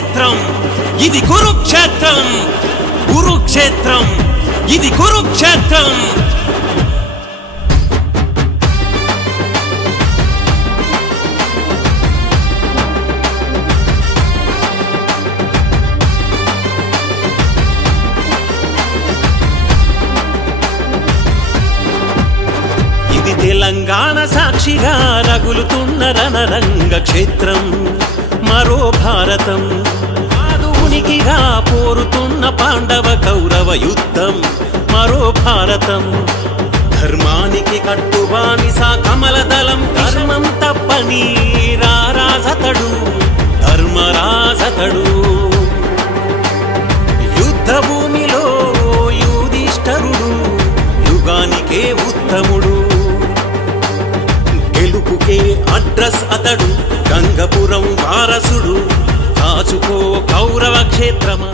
కురుక్షేత్రం ఇది కురుక్షేత్రం కురుక్షేత్రం ఇది కురుక్షేత్రం ఇది తెలంగాణ సాక్షిగా రగులుతున్న రణరంగ క్షేత్రం మరో భారతం ఆదునికిగా పోరుతున్న పాండవ కౌరవ యుద్ధం మరో భారతం ధర్మానికి కట్టుబానిసా కమలదళం ధర్మం తప్పని రారాజతడు ధర్మరాజతడు యుద్ధ భూమిలో యుధిష్ఠరుడు యుగానికే ఉత్తముడు గెలుపుకే అడ్రస్ అతడు గంగపురం వారసుడు కాచుకో కౌరవ క్షేత్రమా